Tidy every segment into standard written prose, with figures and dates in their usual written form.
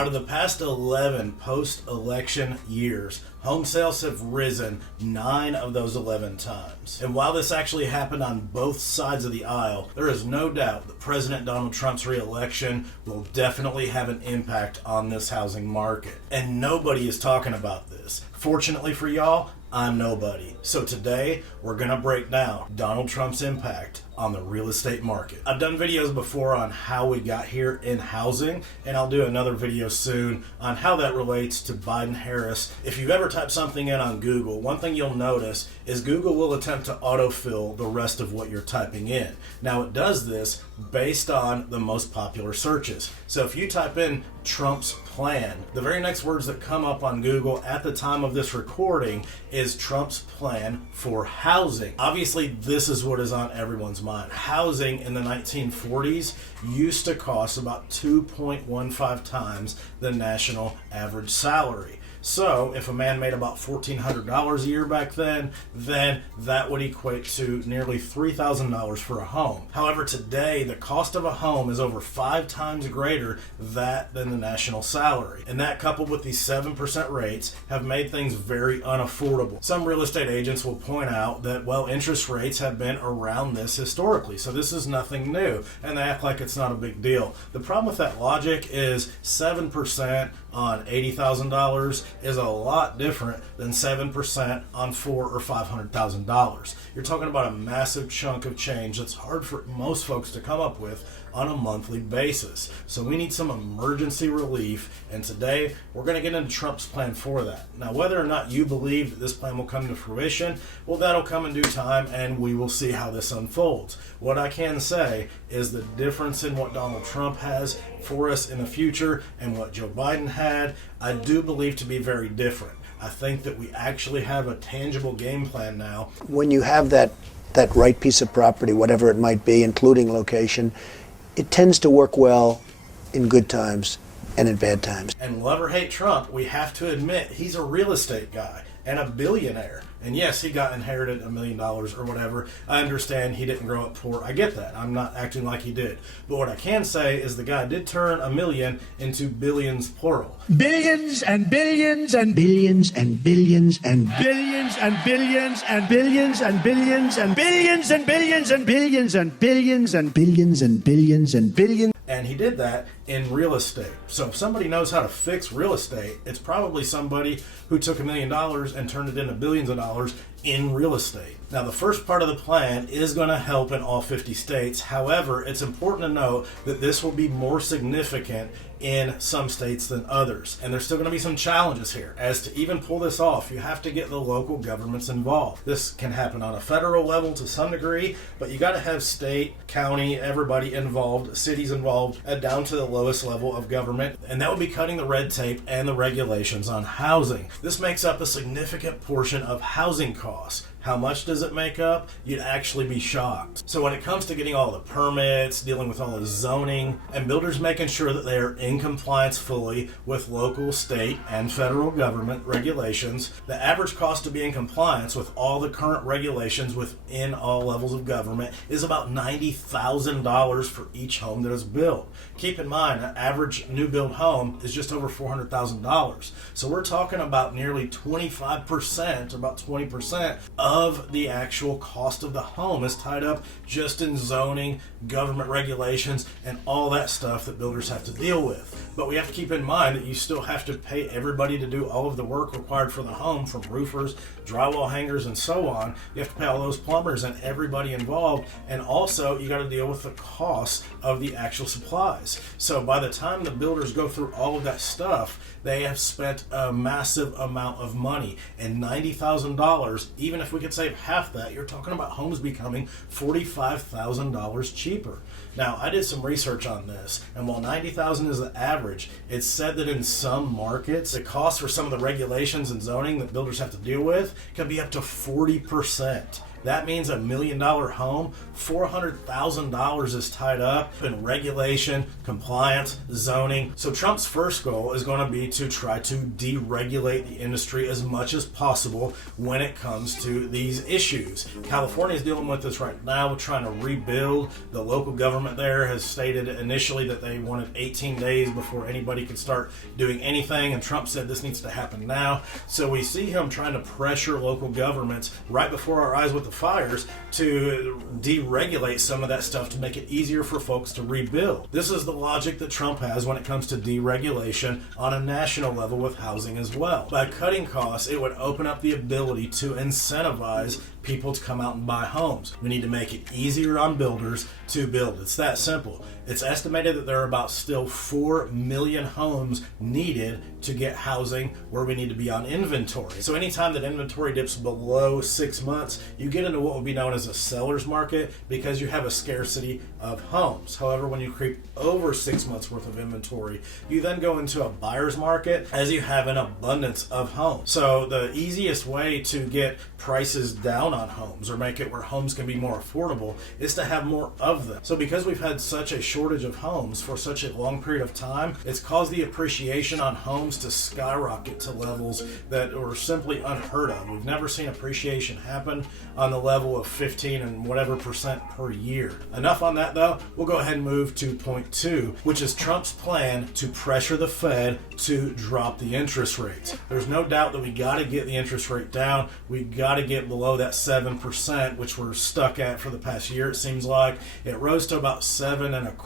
Out of the past 11 post-election years, home sales have risen 9 of those 11 times. And while this actually happened on both sides of the aisle, there is no doubt that President Donald Trump's re-election will definitely have an impact on this housing market. And nobody is talking about this. Fortunately for y'all, I'm nobody. So today, we're going to break down Donald Trump's impact on the real estate market. I've done videos before on how we got here in housing, and I'll do another video soon on how that relates to Biden-Harris. If you've ever typed something in on Google, one thing you'll notice is Google will attempt to autofill the rest of what you're typing in. Now, it does this based on the most popular searches. So if you type in Trump's plan, the very next words that come up on Google at the time of this recording is Trump's plan for housing. Obviously, this is what is on everyone's mind. Housing in the 1940s used to cost about 2.15 times the national average salary. So if a man made about $1,400 a year back then that would equate to nearly $3,000 for a home. However, today the cost of a home is over 5 times greater than the national salary. And that, coupled with these 7% rates, have made things very unaffordable. Some real estate agents will point out that, well, interest rates have been around this historically, so this is nothing new, and they act like it's not a big deal. The problem with that logic is 7% on $80,000 is a lot different than 7% on $400,000 or $500,000. You're talking about a massive chunk of change that's hard for most folks to come up with on a monthly basis. So we need some emergency relief, and today we're going to get into Trump's plan for that. Now, whether or not you believe that this plan will come to fruition, well, that'll come in due time, and we will see how this unfolds. What I can say is the difference in what Donald Trump has for us in the future and what Joe Biden had, I do believe to be very different. I think that we actually have a tangible game plan now. When you have that right piece of property, whatever it might be, including location, it tends to work well in good times and in bad times. And love or hate Trump, we have to admit he's a real estate guy and a billionaire. And yes, he got inherited $1 million or whatever. I understand he didn't grow up poor. I get that. I'm not acting like he did. But what I can say is the guy did turn $1 million into billions, plural. Billions and billions and billions and billions and billions and billions and billions and billions and billions and billions and billions and billions and billions and billions and billions. And he did that in real estate. So if somebody knows how to fix real estate, it's probably somebody who took $1 million and turned it into billions of dollars in real estate. Now, the first part of the plan is going to help in all 50 states. However, it's important to note that this will be more significant in some states than others. And there's still going to be some challenges here. As to even pull this off, you have to get the local governments involved. This can happen on a federal level to some degree, but you got to have state, county, everybody involved, cities involved, down to the lowest level of government. And that would be cutting the red tape and the regulations on housing. This makes up a significant portion of housing costs. How much does it make up? You'd actually be shocked. So when it comes to getting all the permits, dealing with all the zoning, and builders making sure that they are in compliance fully with local, state, and federal government regulations, the average cost to be in compliance with all the current regulations within all levels of government is about $90,000 for each home that is built. Keep in mind, an average new build home is just over $400,000. So we're talking about nearly 25%, about 20% of the actual cost of the home is tied up just in zoning, government regulations, and all that stuff that builders have to deal with. But we have to keep in mind that you still have to pay everybody to do all of the work required for the home, from roofers, drywall hangers, and so on. You have to pay all those plumbers and everybody involved, and also you got to deal with the cost of the actual supplies. So by the time the builders go through all of that stuff, they have spent a massive amount of money, and $90,000, even if we could save half that, you're talking about homes becoming $45,000 cheaper. Now, I did some research on this, and while $90,000 is the average, it's said that in some markets, the cost for some of the regulations and zoning that builders have to deal with can be up to 40%. That means $1 million home, $400,000 is tied up in regulation, compliance, zoning. So Trump's first goal is going to be to try to deregulate the industry as much as possible when it comes to these issues. California is dealing with this right now. We're trying to rebuild. The local government there has stated initially that they wanted 18 days before anybody could start doing anything, and Trump said this needs to happen now. So we see him trying to pressure local governments right before our eyes with the fires to deregulate some of that stuff to make it easier for folks to rebuild. This is the logic that Trump has when it comes to deregulation on a national level with housing as well. By cutting costs, it would open up the ability to incentivize people to come out and buy homes. We need to make it easier on builders to build. It's that simple. It's estimated that there are about still 4 million homes needed to get housing where we need to be on inventory. So anytime that inventory dips below 6 months, you get into what would be known as a seller's market because you have a scarcity of homes. However, when you creep over 6 months worth of inventory, you then go into a buyer's market as you have an abundance of homes. So the easiest way to get prices down on homes or make it where homes can be more affordable is to have more of them. So because we've had such a shortage of homes for such a long period of time, it's caused the appreciation on homes to skyrocket to levels that were simply unheard of. We've never seen appreciation happen on the level of 15 and whatever percent per year. Enough on that though. We'll go ahead and move to point 2, which is Trump's plan to pressure the Fed to drop the interest rates. There's no doubt that we got to get the interest rate down. We got to get below that 7%, which we're stuck at for the past year. It seems like it rose to about 7.25%.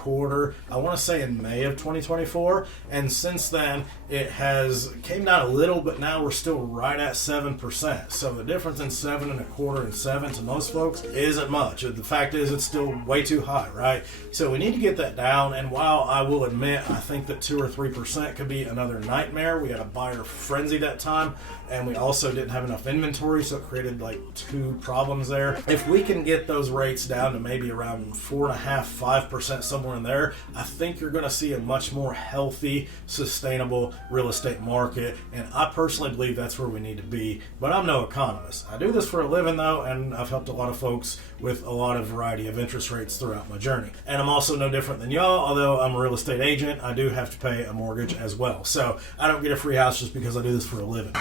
I want to say in May of 2024, and since then it has came down a little, but now we're still right at 7%. So the difference in 7.25% and 7 to most folks isn't much. The fact is it's still way too high, right? So we need to get that down. And while I will admit I think that 2 or 3% could be another nightmare, we had a buyer frenzy that time, and we also didn't have enough inventory, so it created like 2 problems there. If we can get those rates down to maybe around 4.5-5%, somewhere in there, I think you're going to see a much more healthy, sustainable real estate market. And I personally believe that's where we need to be. But I'm no economist. I do this for a living though, and I've helped a lot of folks with a lot of variety of interest rates throughout my journey. And I'm also no different than y'all. Although I'm a real estate agent, I do have to pay a mortgage as well. So I don't get a free house just because I do this for a living.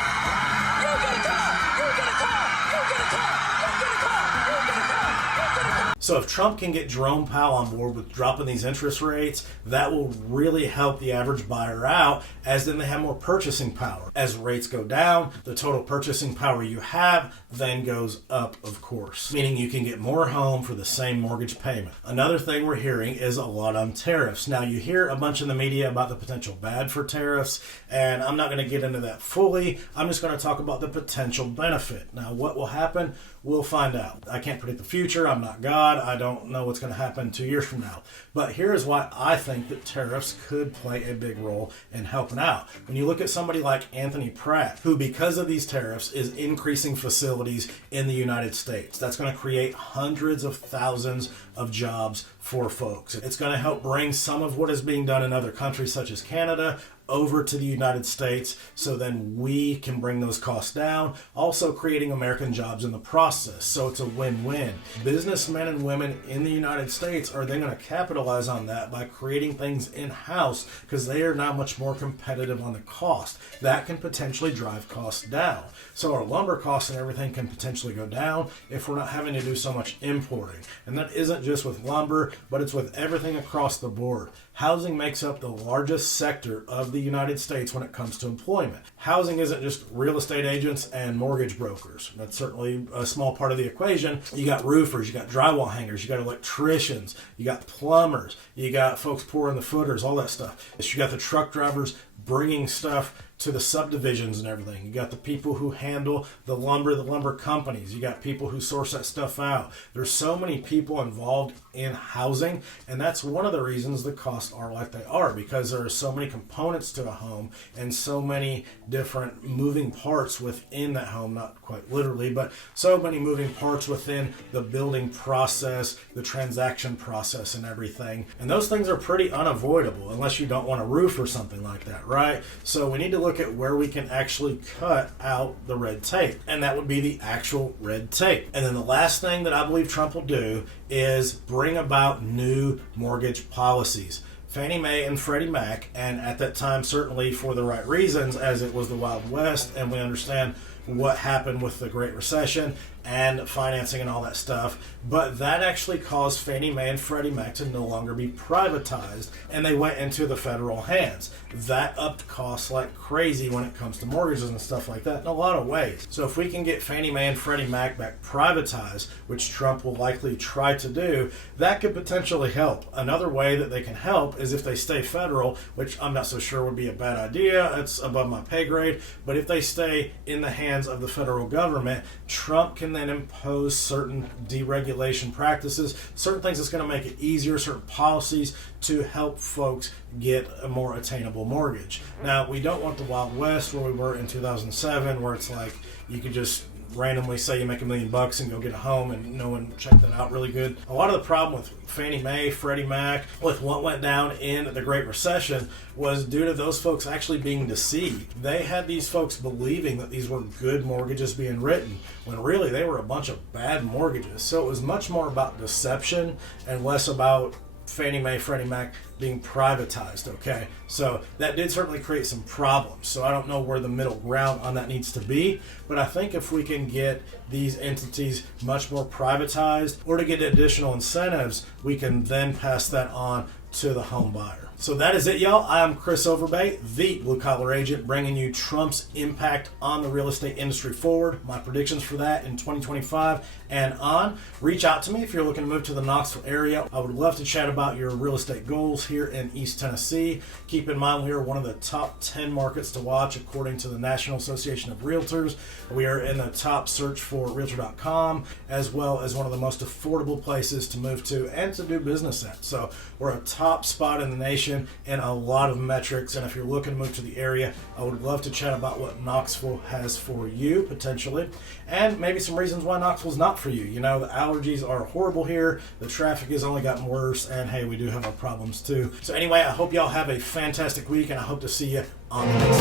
So if Trump can get Jerome Powell on board with dropping these interest rates, that will really help the average buyer out, as then they have more purchasing power. As rates go down, the total purchasing power you have then goes up, of course, meaning you can get more home for the same mortgage payment. Another thing we're hearing is a lot on tariffs. Now, you hear a bunch in the media about the potential bad for tariffs, and I'm not going to get into that fully. I'm just going to talk about the potential benefit. Now, what will happen? We'll find out. I can't predict the future. I'm not God. I don't know what's going to happen 2 years from now. But here is why I think that tariffs could play a big role in helping out. When you look at somebody like Anthony Pratt, who because of these tariffs is increasing facilities in the United States, that's going to create hundreds of thousands of jobs for folks. It's going to help bring some of what is being done in other countries such as Canada over to the United States, so then we can bring those costs down, also creating American jobs in the process. So it's a win-win. Businessmen and women in the United States are then going to capitalize on that by creating things in-house because they are now much more competitive on the cost. That can potentially drive costs down. So our lumber costs and everything can potentially go down if we're not having to do so much importing. And that isn't just with lumber, but it's with everything across the board. Housing makes up the largest sector of the United States when it comes to employment. Housing isn't just real estate agents and mortgage brokers. That's certainly a small part of the equation. You got roofers, you got drywall hangers, you got electricians, you got plumbers, you got folks pouring the footers, all that stuff. You got the truck drivers bringing stuff to the subdivisions and everything. You got the people who handle the lumber companies. You got people who source that stuff out. There's so many people involved in housing, and that's one of the reasons the costs are like they are, because there are so many components to a home and so many different moving parts within that home, not quite literally, but so many moving parts within the building process, the transaction process and everything. And those things are pretty unavoidable unless you don't want a roof or something like that, right? So we need to look look at where we can actually cut out the red tape, and that would be the actual red tape. And then the last thing that I believe Trump will do is bring about new mortgage policies. Fannie Mae and Freddie Mac, and at that time certainly for the right reasons, as it was the Wild West, and we understand what happened with the Great Recession and financing and all that stuff, but that actually caused Fannie Mae and Freddie Mac to no longer be privatized, and they went into the federal hands. That upped costs like crazy when it comes to mortgages and stuff like that in a lot of ways. So if we can get Fannie Mae and Freddie Mac back privatized, which Trump will likely try to do, that could potentially help. Another way that they can help is if they stay federal, which I'm not so sure would be a bad idea. It's above my pay grade. But if they stay in the hands of the federal government, Trump can then impose certain deregulation practices, certain things that's going to make it easier, certain policies to help folks get a more attainable mortgage. Now, we don't want the Wild West where we were in 2007, where it's like you could just randomly say you make $1 million and go get a home and no one checked that out really good. A lot of the problem with Fannie Mae, Freddie Mac, with what went down in the Great Recession was due to those folks actually being deceived. They had these folks believing that these were good mortgages being written when really they were a bunch of bad mortgages. So it was much more about deception and less about Fannie Mae, Freddie Mac being privatized, okay? So that did certainly create some problems. So I don't know where the middle ground on that needs to be, but I think if we can get these entities much more privatized or to get additional incentives, we can then pass that on to the home buyer. So that is it, y'all. I'm Chris Overbay, the Blue Collar Agent, bringing you Trump's impact on the real estate industry forward, my predictions for that in 2025 and on. Reach out to me if you're looking to move to the Knoxville area. I would love to chat about your real estate goals here in East Tennessee. Keep in mind we are one of the top 10 markets to watch according to the National Association of Realtors. We are in the top search for Realtor.com, as well as one of the most affordable places to move to and to do business at. So we're a top spot in the nation and a lot of metrics, and if you're looking to move to the area, I would love to chat about what Knoxville has for you potentially, and maybe some reasons why Knoxville's not for you. You know, the allergies are horrible here, the traffic has only gotten worse, and hey, we do have our problems too. So anyway, I hope y'all have a fantastic week, and I hope to see you on the next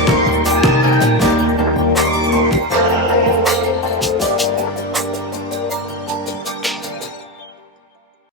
one.